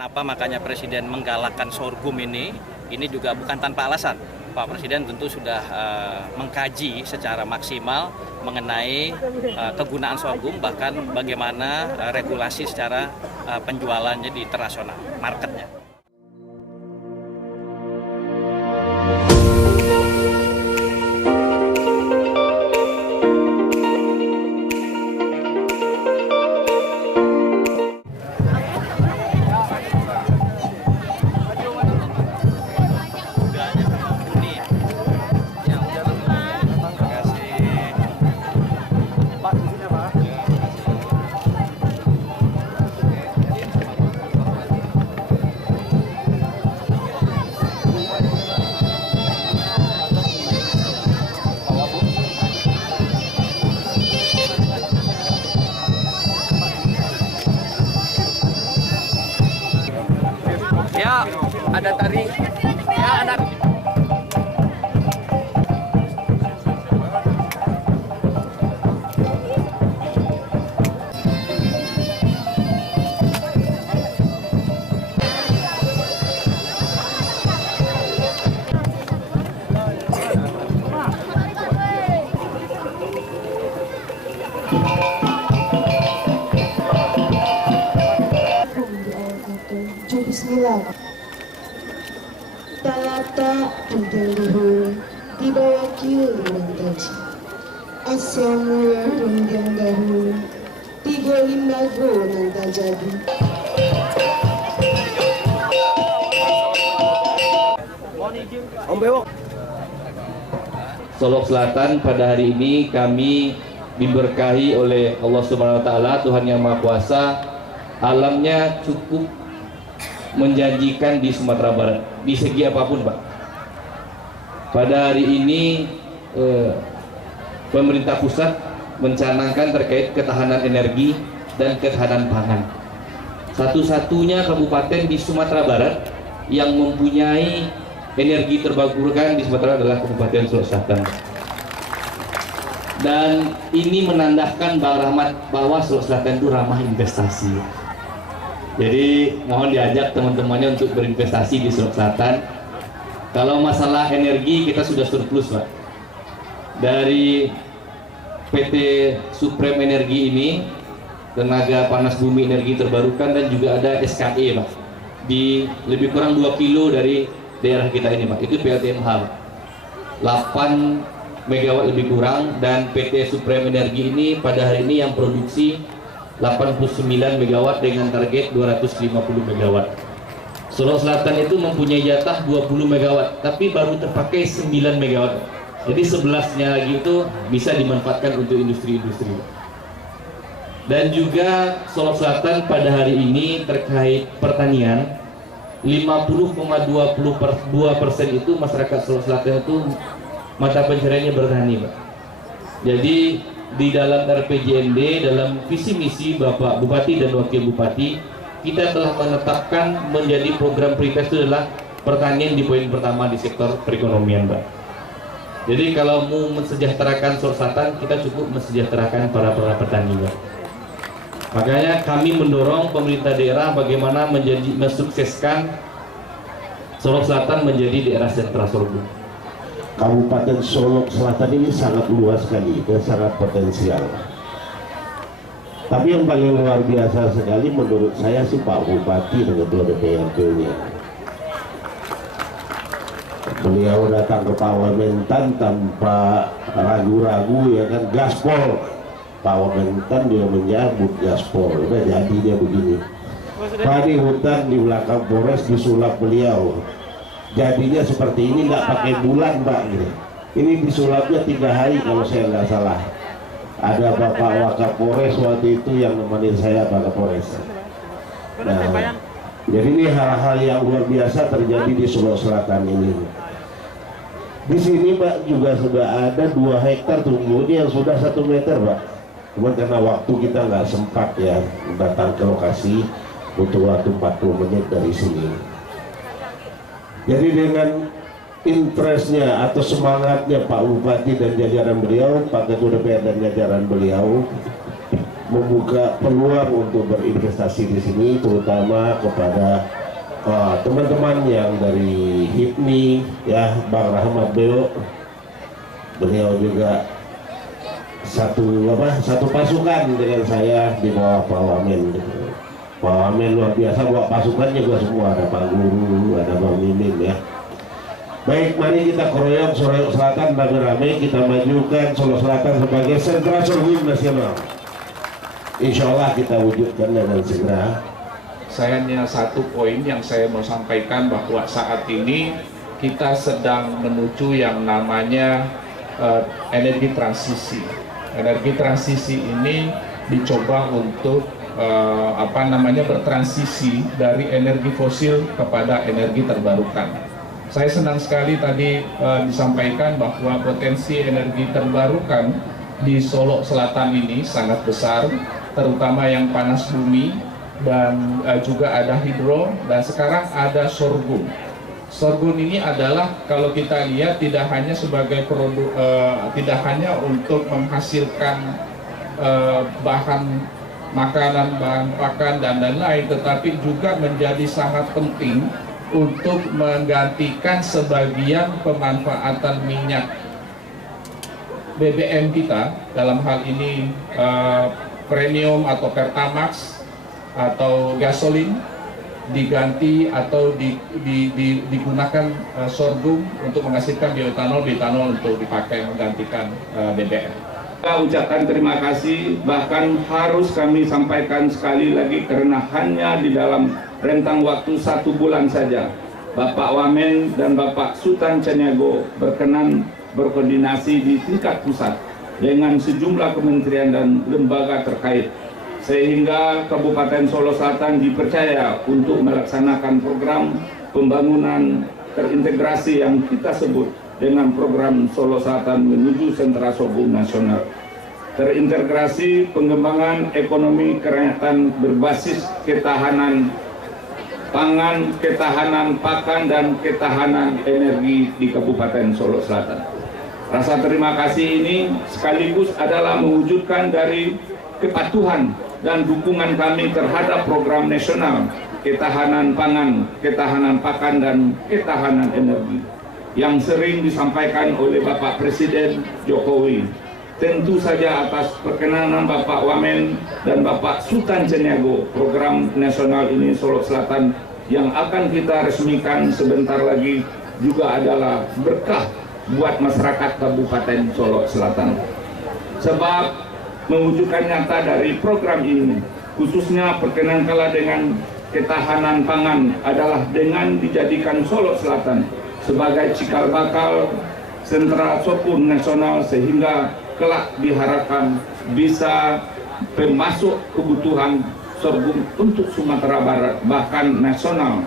Kenapa makanya Presiden menggalakkan sorghum ini juga bukan tanpa alasan. Pak Presiden tentu sudah mengkaji secara maksimal mengenai kegunaan sorghum, bahkan bagaimana regulasi secara penjualannya di internasional, marketnya. Ya, ada tari. Ya, ada. Bismillah. Talata tentang luhur di bawah kiri dan taji. Asal mula tundang dahulu 35 go dan tak jadi. Solok Selatan pada hari ini kami diberkahi oleh Allah Subhanahu wa taala, Tuhan yang Maha Kuasa. Alamnya cukup menjanjikan di Sumatera Barat di segi apapun, Pak. Pada hari ini pemerintah pusat mencanangkan terkait ketahanan energi dan ketahanan pangan. Satu-satunya kabupaten di Sumatera Barat yang mempunyai energi terbarukan di Sumatera adalah Kabupaten Solok Selatan. Dan ini menandakan Bang Rahmat bahwa Solok Selatan itu ramah investasi. Jadi mohon diajak teman-temannya untuk berinvestasi di Solok Selatan. Kalau masalah energi kita sudah surplus, Pak. Dari PT Supreme Energi ini, tenaga panas bumi energi terbarukan, dan juga ada SKE, Pak, di lebih kurang 2 kilo dari daerah kita ini, Pak. Itu PLTMH, Pak. 8 megawatt lebih kurang, dan PT Supreme Energi ini pada hari ini yang produksi 89 megawatt dengan target 250 megawatt. Solok Selatan itu mempunyai jatah 20 megawatt, tapi baru terpakai 9 megawatt. Jadi 11-nya lagi itu bisa dimanfaatkan untuk industri-industri. Dan juga Solok Selatan pada hari ini terkait pertanian, 50,22% itu masyarakat Solok Selatan itu mata pencariannya bertani, Pak. Jadi di dalam RPJMD, dalam visi misi Bapak Bupati dan Wakil Bupati, kita telah menetapkan menjadi program prioritas itu adalah pertanian di poin pertama di sektor perekonomian, Pak. Jadi kalau mau mensejahterakan Solok Selatan, kita cukup mensejahterakan para petani, Pak. Makanya kami mendorong pemerintah daerah bagaimana mensukseskan Solok Selatan menjadi daerah sentra sorghum. Kabupaten Solok Selatan ini sangat luas sekali dan sangat potensial. Tapi yang paling luar biasa sekali menurut saya sih Pak Bupati dan Ketua DPRD-nya. Beliau datang ke Pawamentan tanpa ragu-ragu, ya kan, gaspol. Pawamentan dia menyambut gaspol, udah jadi dia begini. Pak, ini hutan di belakang Polres disulap beliau. Jadinya seperti ini, nggak pakai bulan, Pak, gitu. Ini disulapnya 3 hari kalau saya nggak salah. Ada Bapak Wakapolres waktu itu yang nemenin saya, Pak Kapolres. Nah, jadi ini hal-hal yang luar biasa terjadi di Solok Selatan ini. Di sini, Pak, juga sudah ada 2 hektar tumbuh ini yang sudah 1 meter, Pak. Cuman karena waktu kita nggak sempat ya datang ke lokasi, butuh waktu 40 menit dari sini. Jadi dengan interestnya atau semangatnya Pak Bupati dan jajaran beliau, Pak Ketua DPR dan jajaran beliau, membuka peluang untuk berinvestasi di sini, terutama kepada teman-teman yang dari HIPMI, ya, Bang Rahmat Beo, beliau juga satu pasukan dengan saya di bawah Pak Wamen. Pak Wamen luar biasa, bawa pasukannya juga semua, ada Pak Guru, ada Bang Mimin, ya. Baik, mari kita keroyok Solo Selatan rame-rame, kita majukan Solo Selatan sebagai sentra sorghum nasional. Insya Allah kita wujudkan dengan segera. Saya hanya satu poin yang saya mau sampaikan, bahwa saat ini kita sedang menuju yang namanya energi transisi. Energi transisi ini dicoba untuk bertransisi dari energi fosil kepada energi terbarukan. Saya senang sekali tadi disampaikan bahwa potensi energi terbarukan di Solo Selatan ini sangat besar, terutama yang panas bumi, dan juga ada hidro, dan sekarang ada sorghum. Sorghum ini adalah, kalau kita lihat, tidak hanya sebagai produk, tidak hanya untuk menghasilkan bahan makanan, bahan pakan dan lain-lain, tetapi juga menjadi sangat penting untuk menggantikan sebagian pemanfaatan minyak BBM kita, dalam hal ini premium atau Pertamax atau gasolin, diganti atau digunakan sorghum untuk menghasilkan bioetanol untuk dipakai menggantikan BBM. Kita ucapkan terima kasih, bahkan harus kami sampaikan sekali lagi karena hanya di dalam rentang waktu 1 bulan saja Bapak Wamen dan Bapak Sultan Caniago berkenan berkoordinasi di tingkat pusat dengan sejumlah kementerian dan lembaga terkait, sehingga Kabupaten Solo Selatan dipercaya untuk melaksanakan program pembangunan terintegrasi yang kita sebut dengan program Solo Selatan menuju sentra sorghum nasional. Terintegrasi pengembangan ekonomi kerakyatan berbasis ketahanan pangan, ketahanan pakan, dan ketahanan energi di Kabupaten Solo Selatan. Rasa terima kasih ini sekaligus adalah mewujudkan dari kepatuhan dan dukungan kami terhadap program nasional ketahanan pangan, ketahanan pakan, dan ketahanan energi yang sering disampaikan oleh Bapak Presiden Jokowi. Tentu saja atas perkenanan Bapak Wamen dan Bapak Sultan Caniago, program nasional ini Solo Selatan yang akan kita resmikan sebentar lagi juga adalah berkah buat masyarakat Kabupaten Solo Selatan. Sebab mewujudkan nyata dari program ini, khususnya perkenan kala dengan ketahanan pangan, adalah dengan dijadikan Solo Selatan sebagai cikal bakal sentra sorghum nasional, sehingga kelak diharapkan bisa termasuk kebutuhan sorghum untuk Sumatera Barat, bahkan nasional.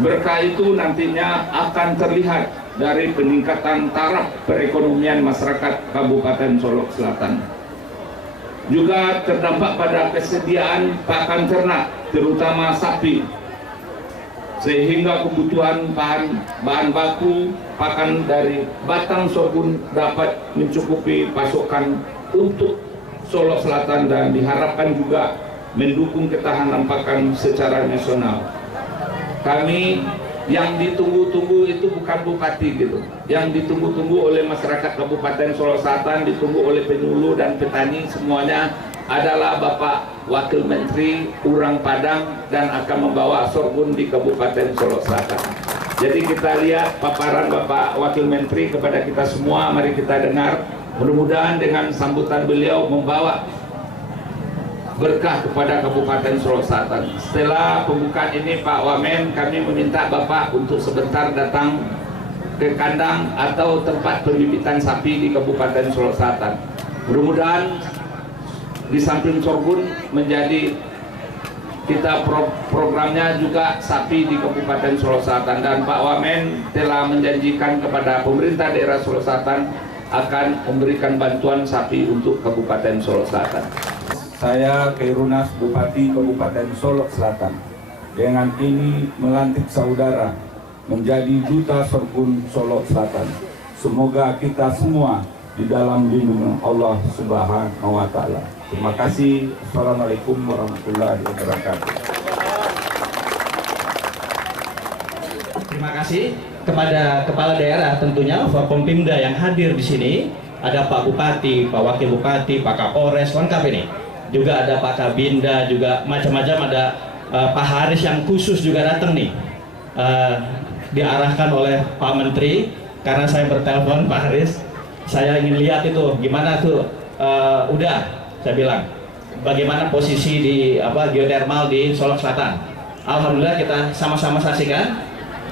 Berkah itu nantinya akan terlihat dari peningkatan taraf perekonomian masyarakat Kabupaten Solo Selatan. Juga terdampak pada kesediaan pakan ternak, terutama sapi, sehingga kebutuhan bahan baku pakan dari batang sorghum dapat mencukupi pasokan untuk Solo Selatan dan diharapkan juga mendukung ketahanan pakan secara nasional. Kami yang ditunggu-tunggu itu bukan bupati gitu, yang ditunggu-tunggu oleh masyarakat Kabupaten Solo Selatan, ditunggu oleh penyuluh dan petani semuanya adalah Bapak Wakil Menteri Urang Padang dan akan membawa sorghum di Kabupaten Solo Selatan. Jadi kita lihat paparan Bapak Wakil Menteri kepada kita semua, mari kita dengar. Mudah-mudahan dengan sambutan beliau membawa berkah kepada Kabupaten Solo Selatan. Setelah pembukaan ini Pak Wamen, kami meminta Bapak untuk sebentar datang ke kandang atau tempat pembibitan sapi di Kabupaten Solo Selatan. Mudah-mudahan di samping sorghum menjadi kita programnya juga sapi di Kabupaten Solo Selatan, dan Pak Wamen telah menjanjikan kepada pemerintah daerah Solo Selatan akan memberikan bantuan sapi untuk Kabupaten Solo Selatan. Saya Kairunas Bupati Kabupaten Solo Selatan dengan ini melantik saudara menjadi duta sorghum Solo Selatan. Semoga kita semua di dalam lindungan Allah Subhanahu wa Ta'ala. Terima kasih. Assalamualaikum warahmatullahi wabarakatuh. Terima kasih kepada kepala daerah tentunya Forkompimda yang hadir di sini. Ada Pak Bupati, Pak Wakil Bupati, Pak Kapolres, lengkap ini. Juga ada Pak Kabinda, juga macam-macam, ada Pak Haris yang khusus juga datang nih. Diarahkan oleh Pak Menteri, karena saya bertelepon Pak Haris, saya ingin lihat itu gimana tuh. Udah, saya bilang, bagaimana posisi di geothermal di Solok Selatan. Alhamdulillah kita sama-sama saksikan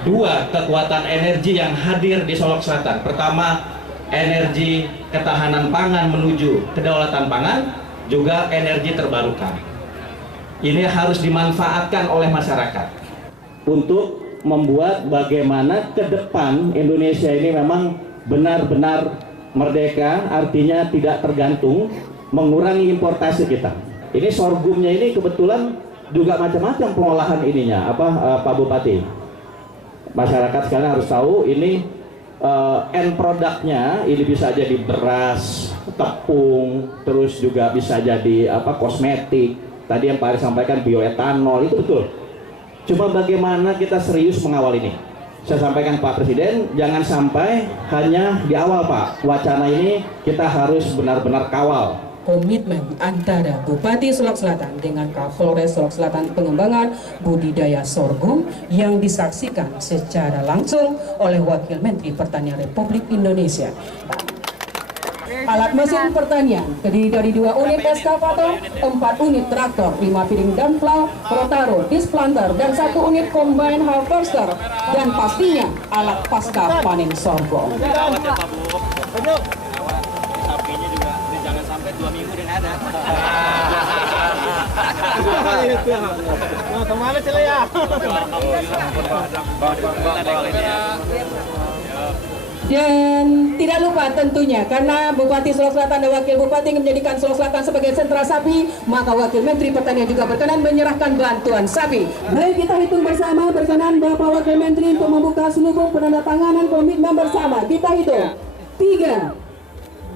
dua kekuatan energi yang hadir di Solok Selatan. Pertama, energi ketahanan pangan menuju kedaulatan pangan, juga energi terbarukan. Ini harus dimanfaatkan oleh masyarakat untuk membuat bagaimana ke depan Indonesia ini memang benar-benar merdeka, artinya tidak tergantung, mengurangi importasi kita. Ini sorghumnya ini kebetulan juga macam-macam pengolahan ininya, Pak Bupati. Masyarakat sekalian harus tahu ini end produknya ini bisa jadi beras, tepung, terus juga bisa jadi kosmetik. Tadi yang Pak Aris sampaikan bioetanol, itu betul. Cuma bagaimana kita serius mengawal ini. Saya sampaikan Pak Presiden, jangan sampai hanya di awal Pak. Wacana ini kita harus benar-benar kawal. Komitmen antara Bupati Solok Selatan dengan Kapolres Solok Selatan pengembangan budidaya sorghum yang disaksikan secara langsung oleh Wakil Menteri Pertanian Republik Indonesia. Alat mesin pertanian terdiri dari 2 unit eskavator, 4 unit traktor, 5 piring dump plow, rotaro, disc planter, dan 1 unit combine harvester, dan pastinya alat pasca panen sorghum. Sapinya juga jangan sampai 2 minggu dia nggak ada. Kemana Cile ya? Dan tidak lupa tentunya, karena Bupati Solok Selatan dan Wakil Bupati ingin menjadikan Solok Selatan sebagai sentra sapi, maka Wakil Menteri Pertanian juga berkenan menyerahkan bantuan sapi. Baik, kita hitung bersama, berkenan Bapak Wakil Menteri untuk membuka seluruh penandatanganan komitmen bersama. Kita hitung 3,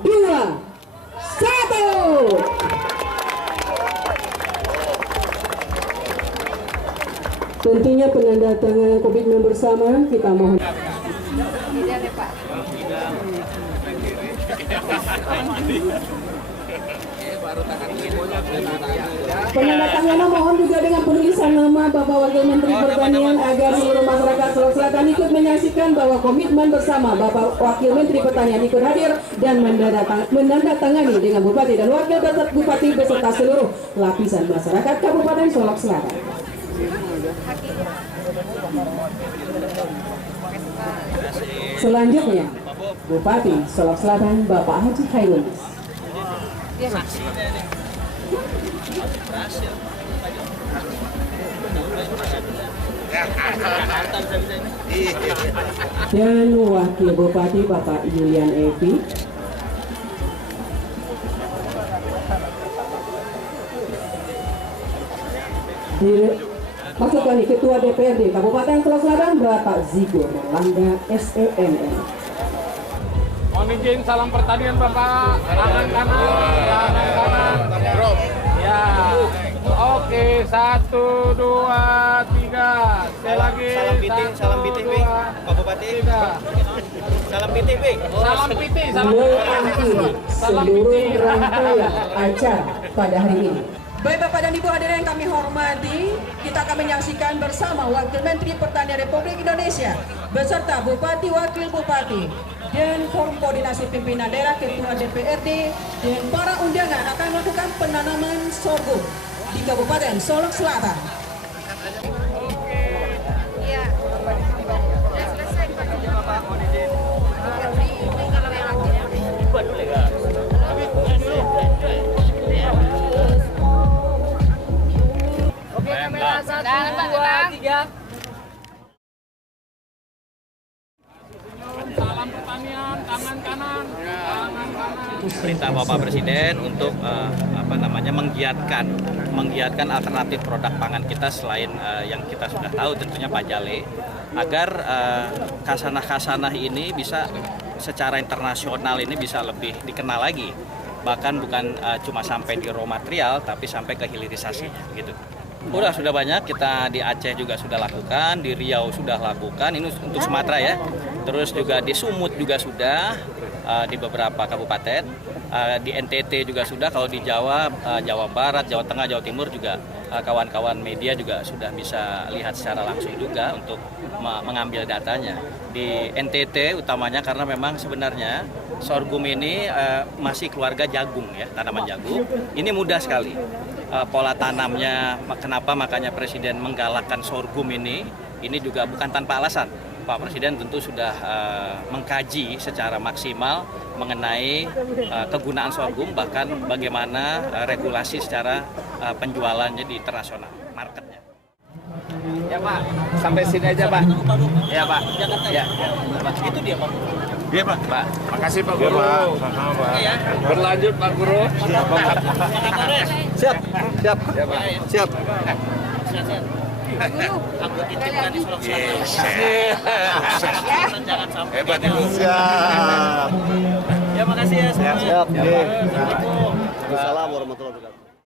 2, 1. Tentunya penandatanganan komitmen bersama kita mohon. Penandatanganan mohon juga dengan penulisan nama Bapak Wakil Menteri Pertanian agar seluruh masyarakat Solok Selatan ikut menyaksikan bahwa komitmen bersama Bapak Wakil Menteri Pertanian ikut hadir dan menandatangani dengan Bupati dan Wakil Bupati beserta seluruh lapisan masyarakat Kabupaten Solok Selatan. Selanjutnya, Bupati Solok Selatan Bapak Haji Khairunis. Dan Wakil Bupati Bapak Julian Evi. Maksudkan Ketua DPRD Kabupaten Solok Selatan Bapak Zigo Erlangga SEMM. Mohon izin salam pertanian Bapak. Tangan kanan. Ya. Oke, 1, 2, 3. Sekali lagi. Salam piting, Pak Bupati. Salam piting, Salam piting. Seluruh rangkaian acara pada hari ini. Baik Bapak dan Ibu hadirin yang kami hormati, kita akan menyaksikan bersama Wakil Menteri Pertanian Republik Indonesia beserta Bupati, Wakil Bupati, dan Forum Koordinasi Pimpinan Daerah, Ketua DPRD, dan para undangan akan melakukan penanaman sorghum di Kabupaten Solok Selatan. Salam pertanian, tangan kanan. Perintah Bapak Presiden untuk menggiatkan alternatif produk pangan kita selain yang kita sudah tahu tentunya pajale, agar kasanah-kasanah ini bisa secara internasional ini bisa lebih dikenal lagi. Bahkan bukan cuma sampai di raw material, tapi sampai ke hilirisasinya gitu. Sudah banyak, kita di Aceh juga sudah lakukan, di Riau sudah lakukan, ini untuk Sumatera ya. Terus juga di Sumut juga sudah, di beberapa kabupaten, di NTT juga sudah, kalau di Jawa, Jawa Barat, Jawa Tengah, Jawa Timur juga kawan-kawan media juga sudah bisa lihat secara langsung juga untuk mengambil datanya. Di NTT utamanya karena memang sebenarnya sorghum ini masih keluarga jagung ya, tanaman jagung. Ini mudah sekali. Pola tanamnya, kenapa makanya Presiden menggalakkan sorghum ini juga bukan tanpa alasan. Pak Presiden tentu sudah mengkaji secara maksimal mengenai kegunaan sorghum, bahkan bagaimana regulasi secara penjualannya di internasional, marketnya. Ya Pak, sampai sini aja Pak. Ya Pak. Ya. Itu dia Pak. Iya Pak. Pak, makasih Pak Guru. Sama-sama Pak. Berlanjut Pak Guru. Siap. Ya Pak. Siap. Aku titipkan di Sulawesi Selatan. Jangan sampai. Hebat Ibu. Siap. Ya makasih ya. Siap. Assalamualaikum. Assalamualaikum warahmatullahi wabarakatuh.